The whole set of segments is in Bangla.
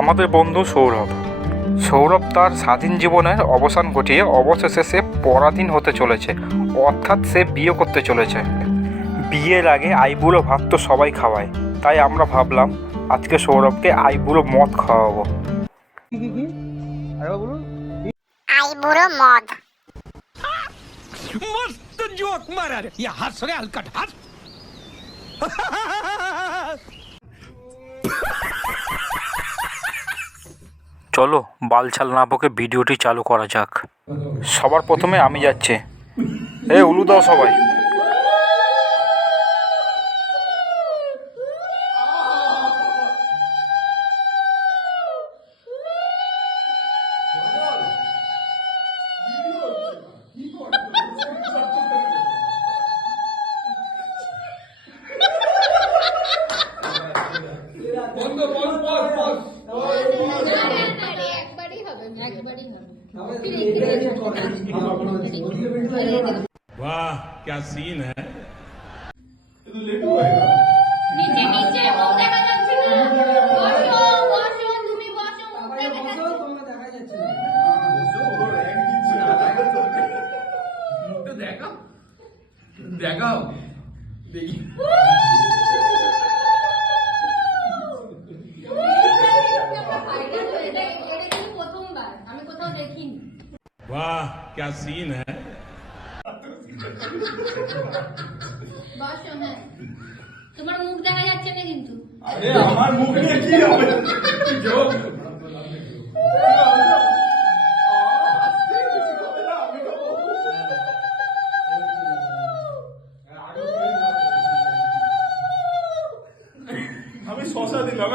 আমাদের বন্ধু সৌরভ তার স্বাধীন জীবনের অবসান ঘটিয়ে অবশেষে সে পরাধীন হতে চলেছে, অর্থাৎ সে বিয়ে করতে চলেছে। বিয়ের আগে আইবুড়ো ভাত তো সবাই খাওয়ায়, তাই আমরা ভাবলাম আজকে সৌরভকে আইবুড়ো মদ খাওয়াবো। আইবুড়ো মদ। मस्त जोक मारा रे ये हंस रे हलकट हंस চলো বালছাল না বকে ভিডিওটি চালু করা যাক। সবার প্রথমে আমি যাচ্ছি, উলু দাও সবাই। वाह क्या सीन है। নিচে নিচে মুখ দেখা যাচ্ছে না। বসো বসো তুমি বসো মুখ দেখা যাচ্ছে। তোমাকে দেখা যাচ্ছে না। মুখটা দেখাও দেখাও দেখি। ভাইরাল হয়ে যায়, এটা কিন্তু প্রথমবার আমি কোথাও দেখিনি। वाह क्या सीन है। বসো, হ্যাঁ তোমার মুখ দেখা যাচ্ছে না কিন্তু। আরে আমার মুখ নিয়ে কি হবে? জোক আমি শশা দিলাম।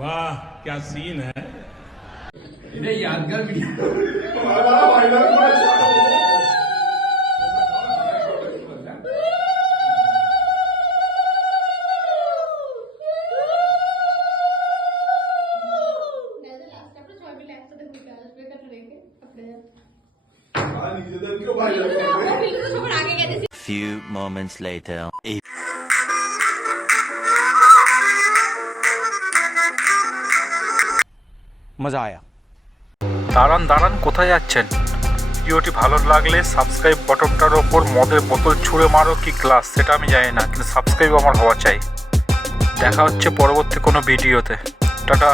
वाह क्या सीन है। এটা यादगार वीडियो। Few moments later. मजा आया। দাঁড়ান কোথায় যাচ্ছেন? ভিডিওটি ভালো লাগলে সাবস্ক্রাইব বটনটার ওপর মদের বোতল ছুঁড়ে মারো কি গ্লাস সেটা আমি জানি না, কিন্তু সাবস্ক্রাইব আমার হওয়া চাই। দেখা হচ্ছে পরবর্তী কোনো ভিডিওতে। টাটা।